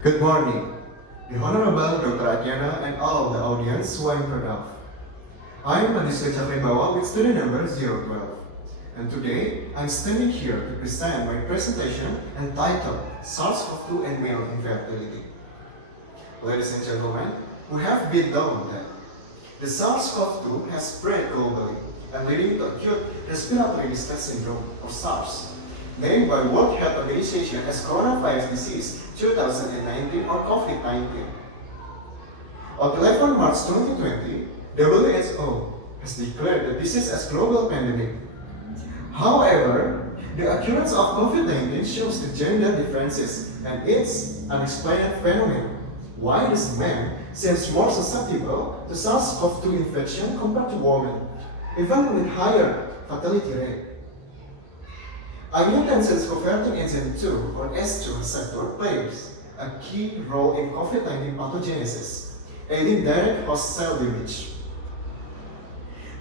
Good morning, the Honorable Dr. Adnyana and all the audience who I'm proud of. I am Suda Cakra Wibawa with student number 012, and today I'm standing here to present my presentation entitled SARS CoV-2 and Male Infertility. Ladies and gentlemen, we have been known that the SARS CoV-2 has spread globally and leading to acute respiratory distress syndrome, or SARS, named by World Health Organization as coronavirus disease 2019 or COVID-19. On 11 March 2020, WHO has declared the disease as global pandemic. However, the occurrence of COVID-19 shows the gender differences and its unexplained phenomenon. Why does men seems more susceptible to SARS-CoV-2 infection compared to women, even with higher fatality rate? Angiotensin converting enzyme 2 or S2 receptor plays a key role in COVID-19 pathogenesis, aiding direct host cell damage.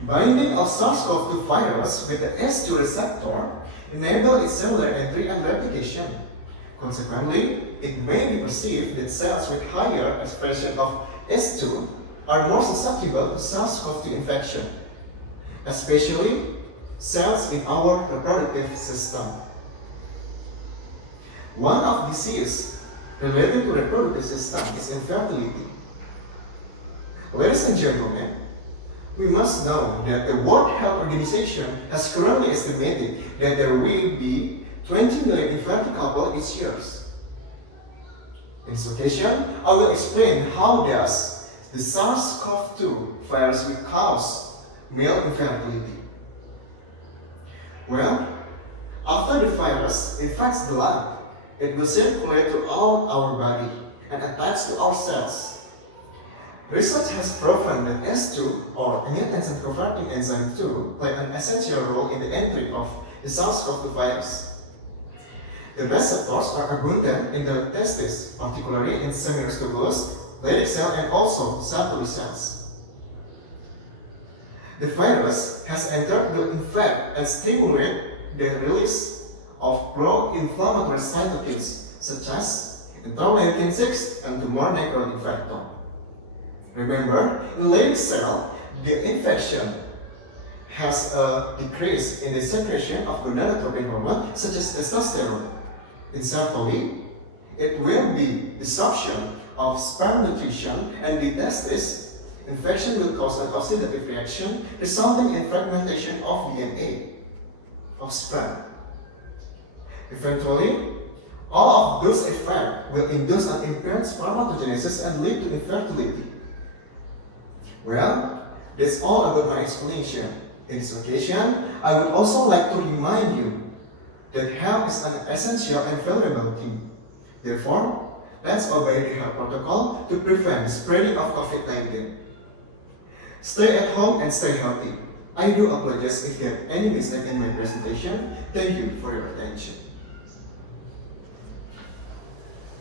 Binding of SARS-CoV-2 virus with the S2 receptor enables its cellular entry and replication. Consequently, it may be perceived that cells with higher expression of S2 are more susceptible to SARS-CoV-2 infection, especially cells in our reproductive system. One of diseases related to reproductive system is infertility. Ladies and gentlemen, we must know that the World Health Organization has currently estimated that there will be 20 million infertile couples each year. In this occasion, I will explain how does the SARS-CoV-2 virus will cause male infertility. Well, after the virus infects the lung, it will circulate throughout our body and attach to our cells. Research has proven that S2 or angiotensin converting enzyme 2 play an essential role in the entry of the SARS-CoV-2 virus. The receptors are abundant in the testes, particularly in seminal tubulus, Leydig cell, and also Sertoli cells. The virus has entered to infect and stimulate the release of pro-inflammatory cytokines such as interleukin 6 and tumor necrotic factor. Remember, in Leydig cell, the infection has a decrease in the secretion of gonadotropin hormone such as testosterone. In Sertoli, it will be disruption of sperm nutrition, and the testis infection will cause an oxidative reaction resulting in fragmentation of DNA of sperm. Eventually, all of those effects will induce an impaired spermatogenesis and lead to infertility. Well, that's all about my explanation. In this occasion, I would also like to remind you that health is an essential and valuable thing. Therefore, let's obey the health protocol to prevent the spreading of COVID-19. Stay at home and stay healthy. I do apologize if you have any mistake in my presentation. Thank you for your attention.